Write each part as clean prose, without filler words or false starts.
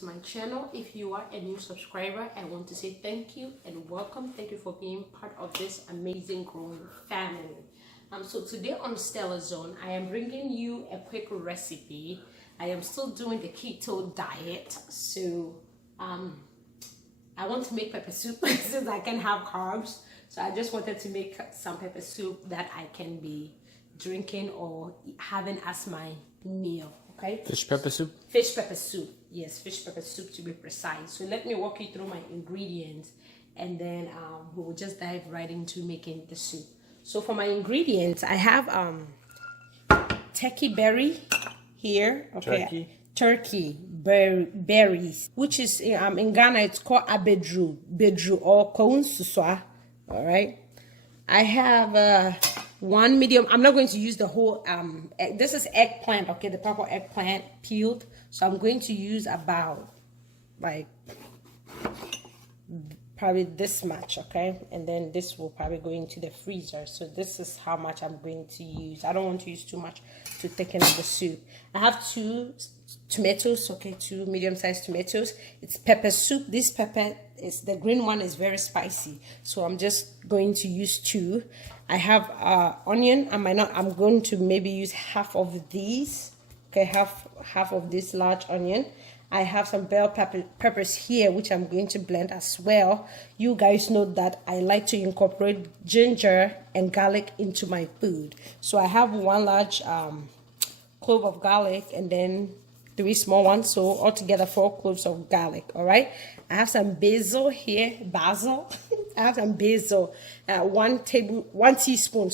to my channel. If you are a new subscriber, I want to say thank you and welcome. Thank you for being part of this amazing growing family. So today on StellaZone, I am bringing you a quick recipe. I am still doing the keto diet, so I want to make pepper soup since I can have carbs. So I just wanted to make some pepper soup that I can be drinking or having as my meal. Okay. Fish pepper soup? Fish pepper soup. Yes, fish pepper soup to be precise. So let me walk you through my ingredients and then we will just dive right into making the soup. So for my ingredients, I have turkey berry here. Okay. Turkey berries, which is in Ghana it's called abedru or kounsuswa. All right. I have 1 medium. I'm not going to use the whole this is eggplant, okay, the purple eggplant peeled, so I'm going to use about like probably this much, okay, and then this will probably go into the freezer. So this is how much I'm going to use. I don't want to use too much to thicken up the soup. I have 2 tomatoes, okay, 2 medium-sized tomatoes. It's pepper soup. This pepper is the green one is very spicy, so I'm just going to use 2. I have onion. I'm going to maybe use half of these, okay, half of this large onion. I have some bell peppers here, which I'm going to blend as well. You guys know that I like to incorporate ginger and garlic into my food, so I have 1 large clove of garlic and then 3 small ones, so altogether 4 cloves of garlic. All right, I have some basil here. I have some basil, 1 teaspoon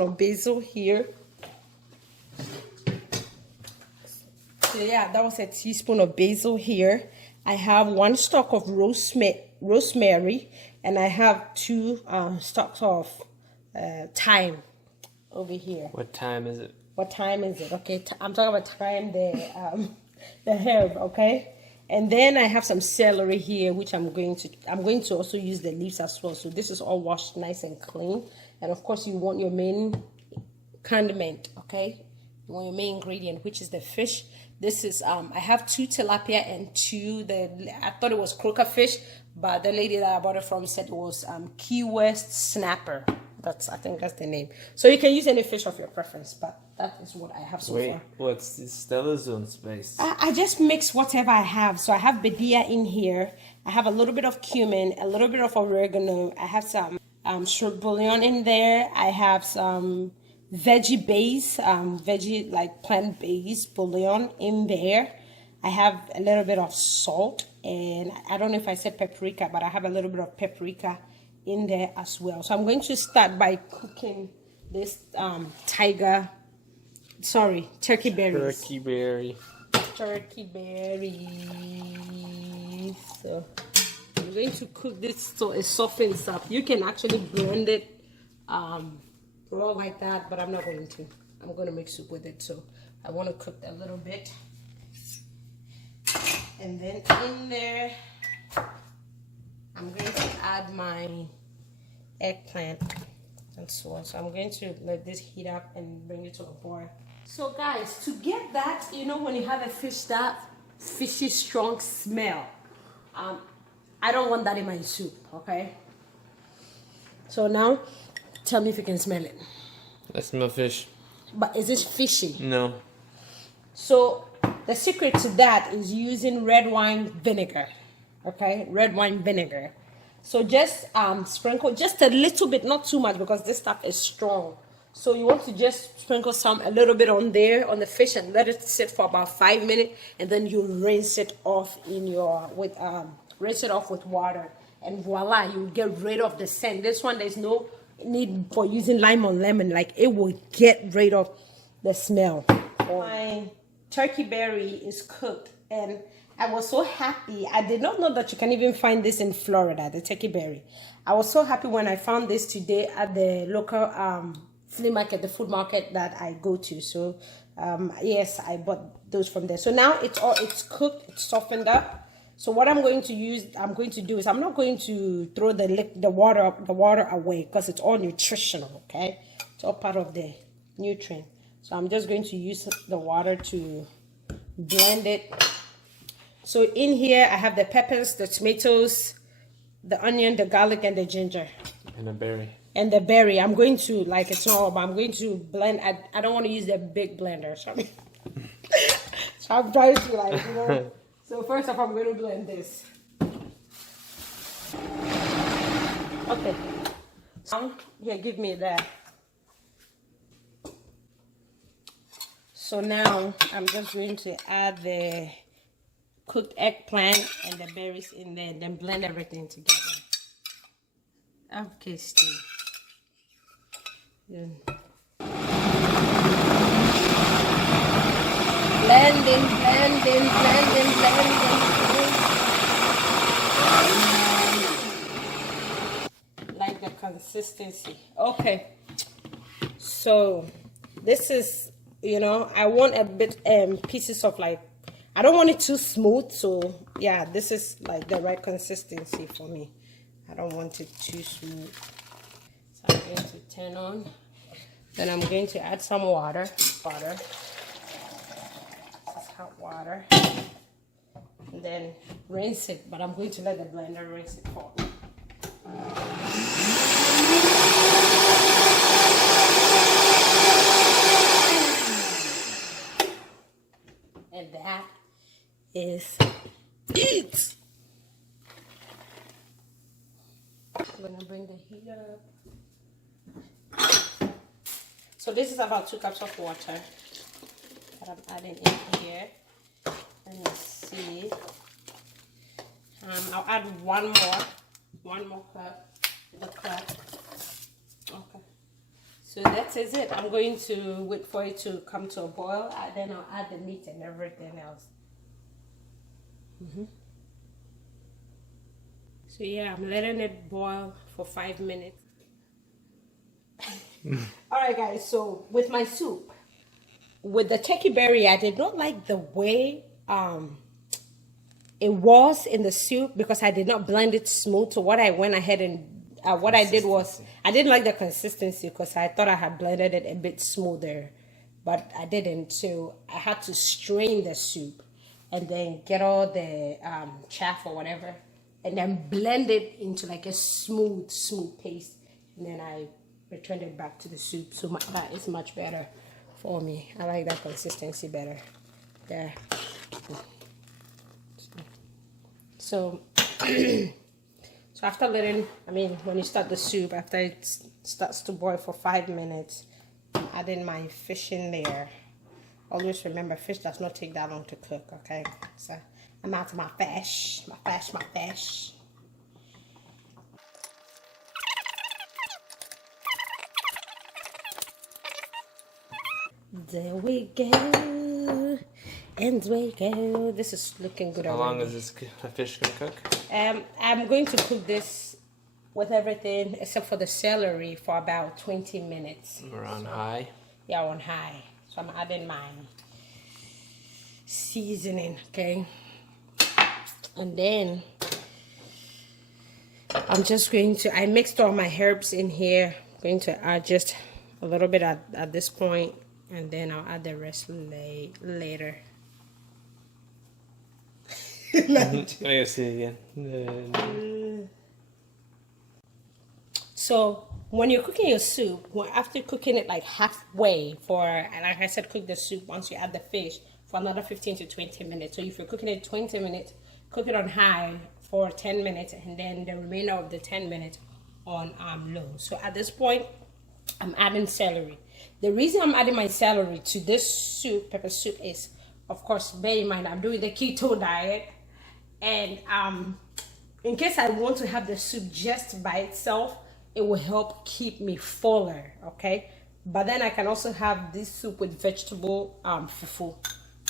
of basil here. So yeah, that was a teaspoon of basil here. I have 1 stalk of rosemary, and I have 2 stalks of thyme over here. What time is it? What time is it? Okay, I'm talking about thyme, the herb, okay? And then I have some celery here, which I'm going to also use the leaves as well. So this is all washed nice and clean. And of course, you want your main condiment, okay? You want your main ingredient, which is the fish. This is I have 2 tilapia and 2 I thought it was croaker fish, but the lady that I bought it from said it was Key West snapper. I think that's the name. So you can use any fish of your preference, but that is what I have so far. What's the StellaZone Spice? I just mix whatever I have. So I have Badia in here. I have a little bit of cumin, a little bit of oregano. I have some shrimp bouillon in there. I have some Veggie Base, veggie like plant-based bouillon in there. I have a little bit of salt, and I don't know if I said paprika, but I have a little bit of paprika in there as well. So I'm going to start by cooking this turkey berries. Turkey berries. So I'm going to cook this so it softens up. You can actually blend it raw like that, but I'm not going to. I'm going to make soup with it, so I want to cook a little bit. And then in there I'm going to add my eggplant and so on. So I'm going to let this heat up and bring it to a boil. So guys, to get that, you know, when you have a fish, that fishy strong smell, I don't want that in my soup, okay? So now, tell me if you can smell it. I smell fish. But is it fishy? No. So the secret to that is using red wine vinegar. Okay, red wine vinegar. So just sprinkle just a little bit, not too much, because this stuff is strong. So you want to just sprinkle a little bit on there on the fish and let it sit for about 5 minutes, and then you rinse it off with water, and voila, you get rid of the scent. This one, there's no need for using lime or lemon. Like, it will get rid of the smell. My turkey berry is cooked, and I was so happy. I did not know that you can even find this in Florida, the turkey berry. I was so happy when I found this today at the local flea market, the food market that I go to. So yes, I bought those from there. So now it's cooked, it's softened up. So what I'm going to do is I'm not going to throw the water away, because it's all nutritional, okay? It's all part of the nutrient. So I'm just going to use the water to blend it So in here, I have the peppers, the tomatoes, the onion, the garlic, and the ginger. And a berry. And the berry. I'm going to, like it's all, but I'm going to blend. I don't want to use the big blender. So, so I'm trying to like, you know. So first off, I'm going to blend this. Okay. Here, give me that. So now I'm just going to add the cooked eggplant and the berries in there, then blend everything together. Okay, Steve. Yeah. Blending. Like the consistency. Okay. So this is, you know, I want a bit pieces of like, I don't want it too smooth. So yeah, this is like the right consistency for me. I don't want it too smooth. So I'm going to turn on. Then I'm going to add some water. This is hot water. And then rinse it, but I'm going to let the blender rinse it for me. And that is it. I'm gonna bring the heat up. So this is about 2 cups of water that I'm adding in here. Let me see. I'll add one more cup. The cup. Okay. So that is it. I'm going to wait for it to come to a boil, and then I'll add the meat and everything else. So yeah, I'm letting it boil for 5 minutes. Alright guys, so with my soup, with the turkey berry, I did not like the way it was in the soup because I did not blend it smooth. So what I went ahead and what I did was, I didn't like the consistency because I thought I had blended it a bit smoother, but I didn't. So I had to strain the soup and then get all the chaff or whatever, and then blend it into like a smooth paste, and then I returned it back to the soup. So that is much better for me. I like that consistency better. There. So so after letting, when you start the soup, after it starts to boil for 5 minutes, I'm adding my fish in there. Always remember, fish does not take that long to cook, okay? So I'm out to my fish. There we go. And we go. This is looking good. How long is this fish gonna cook? I'm going to cook this with everything except for the celery for about 20 minutes. We're on high. Yeah, on high. So I'm adding my seasoning, okay? And then I'm just going to, I mixed all my herbs in here. I'm going to add just a little bit at this point, and then I'll add the rest later. Let me see it again. So when you're cooking your soup, after cooking it like halfway for, like I said, cook the soup once you add the fish for another 15 to 20 minutes. So if you're cooking it 20 minutes, cook it on high for 10 minutes, and then the remainder of the 10 minutes on low. So at this point, I'm adding celery. The reason I'm adding my celery to this soup, pepper soup, is, of course, bear in mind I'm doing the keto diet, and in case I want to have the soup just by itself, it will help keep me fuller, okay? But then I can also have this soup with vegetable fufu,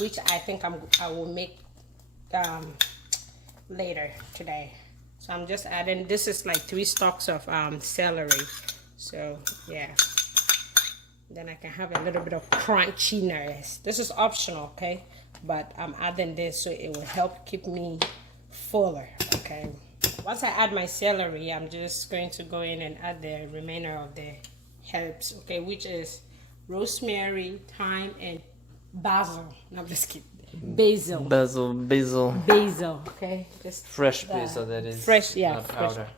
which I think I will make later today. So I'm just adding, this is like 3 stalks of celery. So yeah, then I can have a little bit of crunchiness. This is optional, okay? But I'm adding this so it will help keep me fuller, okay? Once I add my celery, I'm just going to go in and add the remainder of the herbs, okay, which is rosemary, thyme, and basil. No, I'm just kidding. basil. Basil, okay? Just Fresh basil, that is. Fresh, yeah. Not powder. Fresh.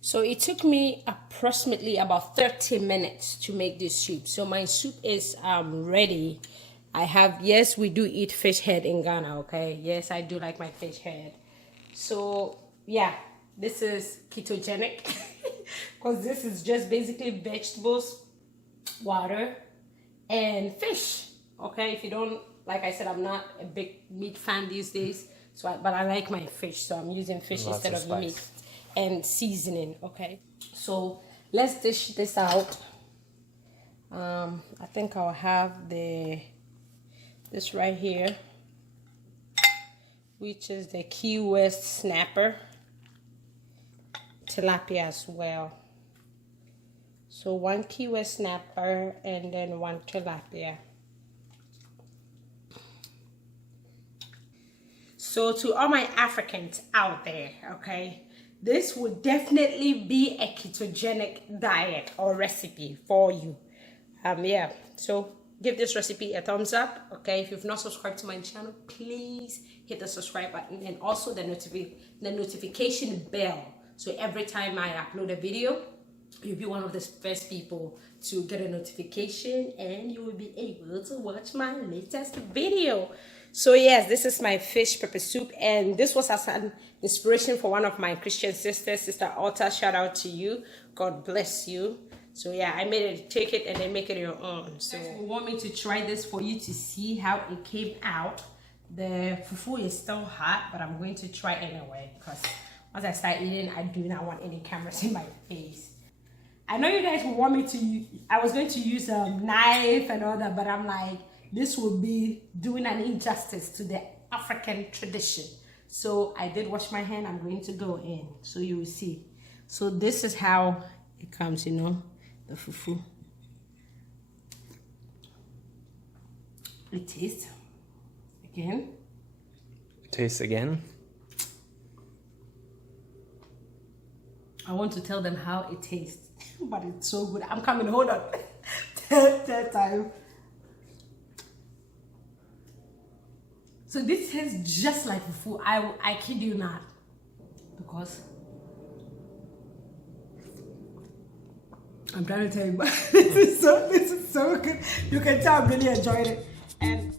So it took me approximately about 30 minutes to make this soup. So my soup is ready. I have, yes, we do eat fish head in Ghana, okay? Yes, I do like my fish head. So yeah, this is ketogenic because this is just basically vegetables, water, and fish, okay? If you don't, like I said, I'm not a big meat fan these days, so but I like my fish, so I'm using fish instead of meat. And seasoning, okay? So let's dish this out. I think I'll have this right here, which is the Key West snapper tilapia as well. So 1 Key West snapper and then 1 tilapia. So to all my Africans out there, okay, this would definitely be a ketogenic diet or recipe for you. Yeah, so give this recipe a thumbs up, okay? If you've not subscribed to my channel, please hit the subscribe button and also the notification bell. So every time I upload a video, you'll be one of the first people to get a notification and you will be able to watch my latest video. So yes, this is my fish pepper soup, and this was as an inspiration for one of my Christian sisters, Sister Alta. Shout out to you. God bless you. So yeah, I made it, take it and then make it your own. So you want me to try this for you to see how it came out. The fufu is still hot, but I'm going to try anyway because once I start eating, I do not want any cameras in my face. I know you guys will want me to, I was going to use a knife and all that, but I'm like, this would be doing an injustice to the African tradition. So I did wash my hand. I'm going to go in so you will see. So this is how it comes, you know, the fufu. It tastes again. Taste again. I want to tell them how it tastes, but it's so good. I'm coming. Hold on. Third time. So this tastes just like fufu. I kid you not, because I'm trying to tell you, but this is so good. You can tell I'm really enjoying it. And